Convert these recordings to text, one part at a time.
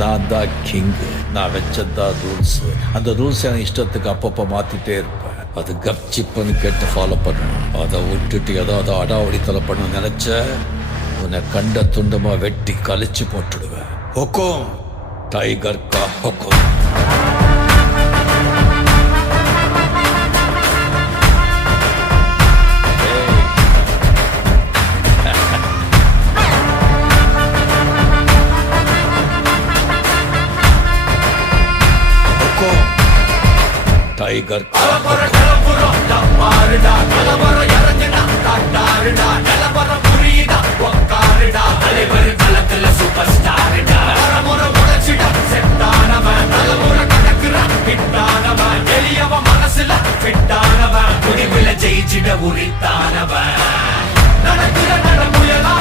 நான் தான் கிங்கு. நான் வச்சதான் ரூல்ஸ். அந்த ரூல்ஸ் என் இஷ்டத்துக்கு அப்பப்போ மாத்திட்டே இருப்பேன். அது கப்சிப்புன்னு கேட்டு ஃபாலோ பண்ணுவேன். அதை விட்டுட்டு ஏதாவது அடாவடித்தலை பண்ண நினைச்ச உன்னை கண்ட துண்டமா வெட்டி கழிச்சு போட்டுடுவேன். ஹொக்கும், டைகர் கா ஹொக்கும். டைகர் மனசுல ஜெயிச்சிட உரித்தானவன் நடக்கிற நடமுயலா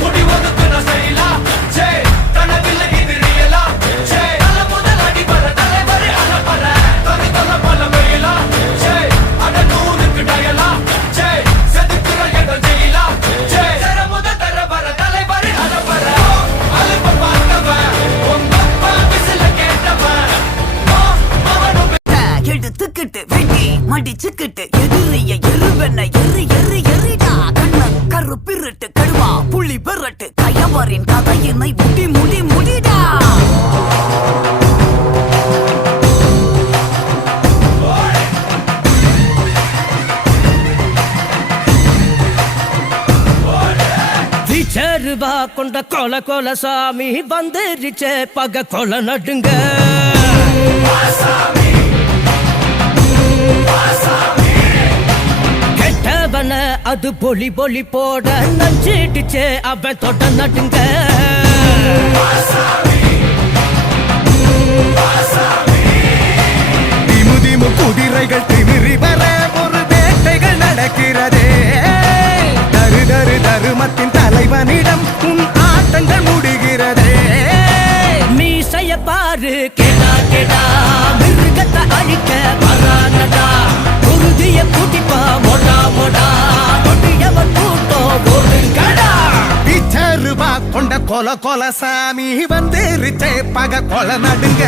முடிவதுக்கு நான் செய்யலா கனவில்ல இது ரியலா நல்ல முதல் அடிபர தலைவரை அலப்பற தனி தொல்ல பல வெயிலா அட நூறுக்கு டயலா செதுக்குற என்ற ஜெயிலா சர முதல் தர வர தலைவரை அலப்பற அலுப்ப பார்த்தவன் உங்க விசில கேட்டவன் எடுத்துக்கிட்டு வெட்டி மடிச்சுக்கிட்டு எதிரிய எருவென்ன எரிடா கண்ண கரு பிறட்டு கடுவா புள்ளி பெறட்டு கயவரின் கதையினை முடிடா. விச்சருவா கொண்ட கொல கொல சாமி வந்துருச்சே பக கொல நடுங்க. கெட்டவன அது பொலி பொலி போட நஞ்சிடுச்சே அவன் தொட்ட நடுங்க. திமுதிமு குதிரைகள் திமிரி வர ஒரு வேட்டைகள் நடக்கிறதே. தரு தரு தருமத்தின் தலைவனிடம் உன் ஆட்டங்கள் முடிகிறதே. மீசைய பாரு கேடா கேடா மிருகத்தை அழிக்க வரானடா. குருதிய கூட்டிப்பா மொடா மொடா கொடியவன் கூட்டம் ஓடுங்கடா. பிச்சருவா கொண்ட கொல கொல சாமி வந்துருச்சே பக கொல நடுங்க.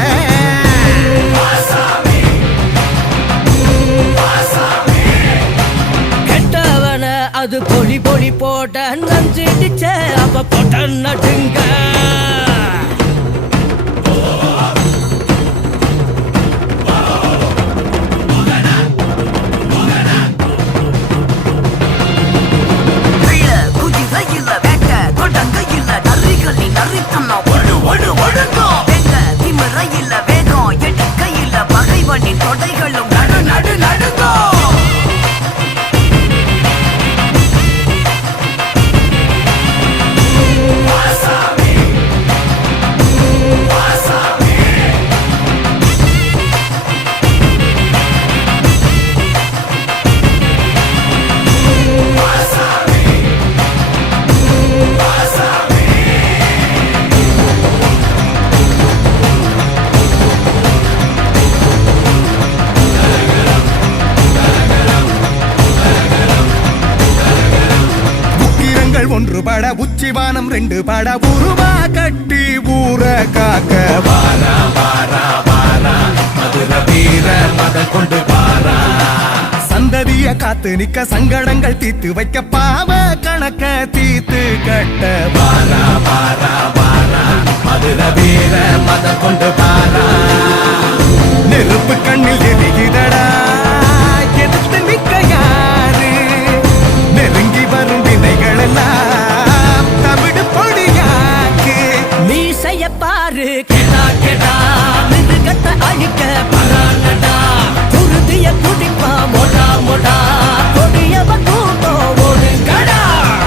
கெட்டவன அது பொலி பொலி போட நஞ்சிடுச்சே அவ போட்ட நடுங்க. தொடைகளும் நடு நடு நடுங்கோ. ஒன்றுபட உச்சிவானம் ரெண்டு பட உருவா கட்டி ஊர காக்க வாரா வாரா வாரா மதுர வீர மத கொண்டு வாரா. சந்ததிய காத்து நிக்க சங்கடங்கள் தீத்து வைக்க பாவ கணக்க தீத்து கட்ட வாரா வாரா வாரா மதுர வீர மத கொண்டு வாரா. நெருப்பு கண்ணில் எரிகிறடா எதிர்த்து நிக்க யாரு. நெருங்கி வரும் வினைகள் எல்லாம் தமிழ் பொடியாக்கு. மீசைய பாரு கேடா கேடா மிருகத்தை அழிக்க வரானடா. குருதிய குடிப்பா மொடா மொடா கொடியவன் கூட்டம் ஓடுங்கடா.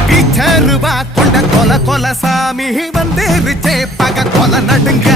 பிச்சருவா கொண்ட கொல கொல சாமி வந்துருச்சே பக கொல நடுங்க.